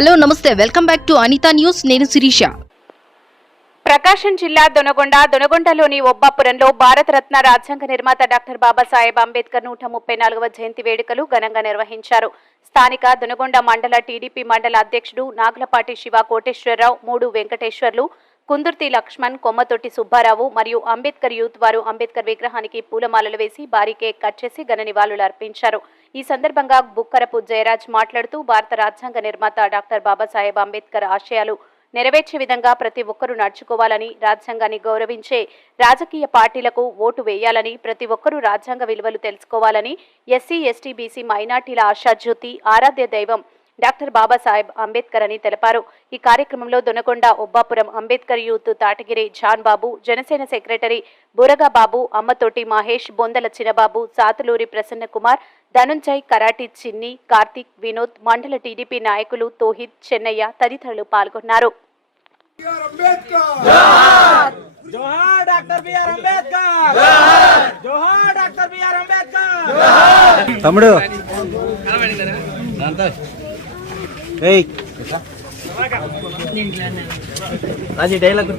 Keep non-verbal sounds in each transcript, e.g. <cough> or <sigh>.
Hello నమస్తే. Welcome back to Anitha news. నేను శిరీష. ప్రకాశం జిల్లా దొనగొండ దొనగొండలోని ఒబ్బాపురంలో భారతరత్న రాజ్యాంగ నిర్మాత డాక్టర్ బాబాసాహెబ్ అంబేద్కర్ నూట ముప్పై నాలుగవ జయంతి వేడుకలు ఘనంగా నిర్వహించారు. స్థానిక దొనగొండ మండల టీడీపీ మండల అధ్యక్షుడు నాగులపాటి శివ కోటేశ్వరరావు మూడు వెంకటేశ్వర్లు కుందుర్తి లక్ష్మణ్ కొమ్మతొట్టి సుబ్బారావు మరియు అంబేద్కర్ యూత్ వారు అంబేద్కర్ విగ్రహానికి పూలమాలలు వేసి భారీ కేక్ కట్ చేసి ఘన నివాళులు అర్పించారు. ఈ సందర్భంగా బుక్కరపు జయరాజ్ మాట్లాడుతూ భారత రాజ్యాంగ నిర్మాత డాక్టర్ బాబాసాహెబ్ అంబేద్కర్ ఆశయాలు నెరవేర్చే విధంగా ప్రతి ఒక్కరూ నడుచుకోవాలని రాజ్యాంగాన్ని గౌరవించే రాజకీయ పార్టీలకు ఓటు వేయాలని ప్రతి ఒక్కరూ రాజ్యాంగ విలువలు తెలుసుకోవాలని ఎస్సీ ఎస్టీ బీసీ మైనార్టీల ఆశాజ్యోతి ఆరాధ్య దైవం డాక్టర్ బాబాసాహెబ్ అంబేద్కర్ అని తెలిపారు. ఈ కార్యక్రమంలో Donakonda Obbapuram Ambedkar youth Tatagiri John Babu Janasena secretary Buraga Babu Ammathoti Mahesh Bondala Chinnababu Satuluri Prasanna Kumar Dhanunjay Karati Chinni Karthik Vinod మండల టీడీపీ నాయకులు తోహిద్ చెన్నయ్య తదితరులు పాల్గొన్నారు. బిఆర్ అంబేద్కర్! జోహార్! Doctor BR Ambedkar! జోహార్! Doctor BR Ambedkar! తమ్ముడు! ఏయ్ అది dialogue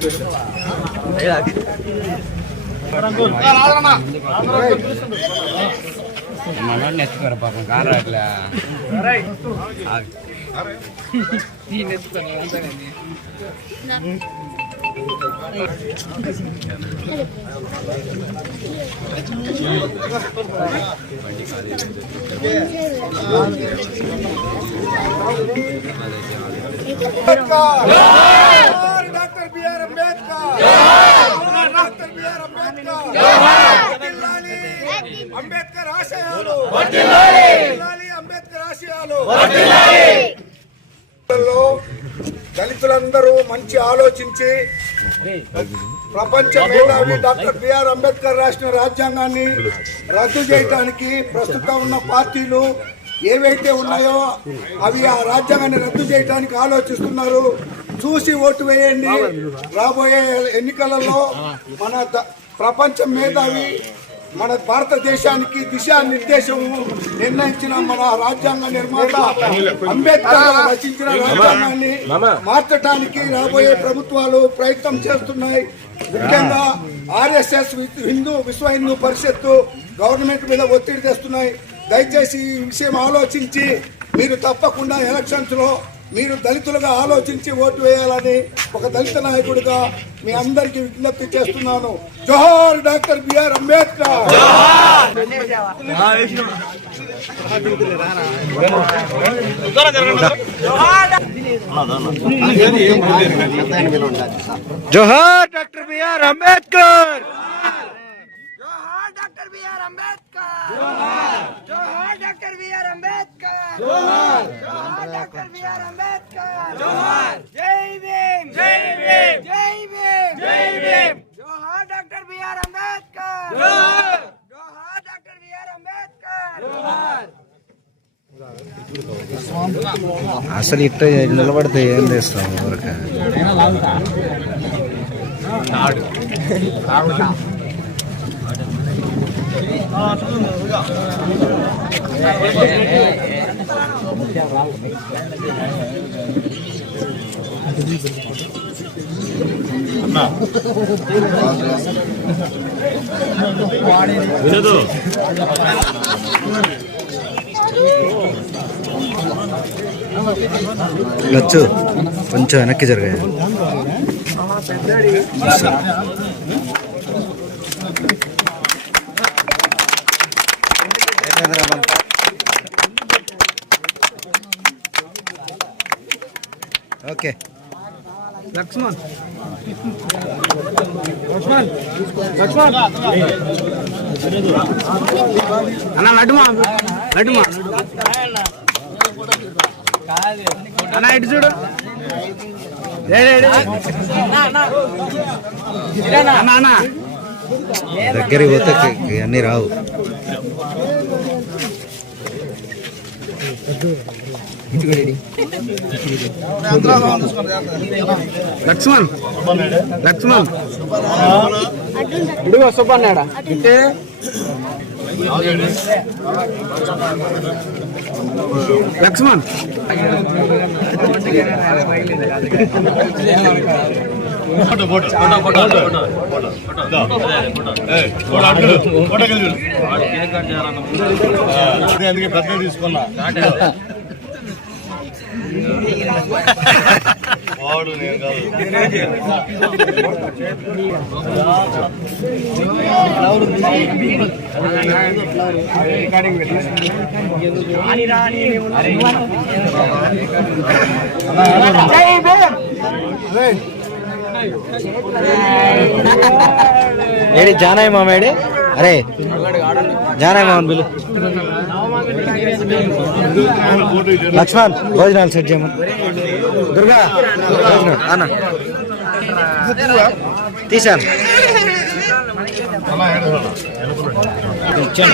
dialogue మనోడు నెచ్చుకోరు పాపం car doctor BR Ambedkar doctor BR Ambedkar Ambedkar ఆశయాలు అంబేద్కర్ ఆశయాలు దళితులందరూ మంచి ఆలోచించి ప్రపంచ మేధావి డాక్టర్ బిఆర్ అంబేద్కర్ రాసిన రాజ్యాంగాన్ని రద్దు చేయడానికి ప్రస్తుతం ఉన్న పార్టీలు ఏవైతే ఉన్నాయో అవి ఆ రాజ్యాంగాన్ని రద్దు చేయడానికి ఆలోచిస్తున్నారు. చూసి ఓటు వేయండి. రాబోయే ఎన్నికలలో మన ప్రపంచ మేధావి మన భారతదేశానికి దిశానిర్దేశం నిర్ణయించిన మన రాజ్యాంగ నిర్మాత అంబేద్కర్ రచించిన రాజ్యాంగాన్ని మార్చడానికి రాబోయే ప్రభుత్వాలు ప్రయత్నం చేస్తున్నాయి. ముఖ్యంగా ఆర్ఎస్ఎస్ హిందూ విశ్వ హిందూ పరిషత్తు గవర్నమెంట్ మీద ఒత్తిడి తెస్తున్నాయి. దయచేసి ఈ విషయం ఆలోచించి మీరు తప్పకుండా ఎలక్షన్స్లో మీరు దళితులుగా ఆలోచించి ఓటు వేయాలని ఒక దళిత నాయకుడిగా మీ అందరికీ విజ్ఞప్తి చేస్తున్నాను. జోహార్ డాక్టర్ బిఆర్ అంబేద్కర్. జోహార్ డాక్టర్ బిఆర్ అంబేద్కర్. జోహార్ డాక్టర్ బిఆర్ అంబేద్కర్. జోహార్ డాక్టర్ బిఆర్ అంబేద్కర్. జోహార్ డాక్టర్ బిఆర్ అంబేద్కర్ జోహార్ జై భీమ్ జై భీమ్ జై భీమ్ జై భీమ్ జోహార్ డాక్టర్ బిఆర్ అంబేద్కర్ జోహార్ జోహార్ డాక్టర్ బిఆర్ అంబేద్కర్ జోహార్ అసలు ఇట్ట నిలబడితే ఏం చేస్తాం ఊరక? లచ్చు కొంచెం వెనక్కి జరిగాయి ఓకే. లక్ష్మణ్. లక్ష్మణ్. లక్ష్మణ్. అన్న నడుమా నడుమా అన్న ఇటు చూడు. అన్న అన్న. దగ్గరికి పోతే అన్నీ రావు. లక్ష్మణ్. లక్ష్మణ్. ఇడుగో సుబ్బన్నాడా ఇట్టే. లక్ష్మణ్. <laughs> అందుకే పెద్ద తీసుకున్నా. వాడు నేను కాదు. ఏడి జానాయి మామ ఏడి? అరే జానాయి మామని బిల్లు లక్ష్మణ్ భోజనాలు సెట్ చేయమని. దుర్గా భోజనం అన్న. తీశాను. ఇచ్చాను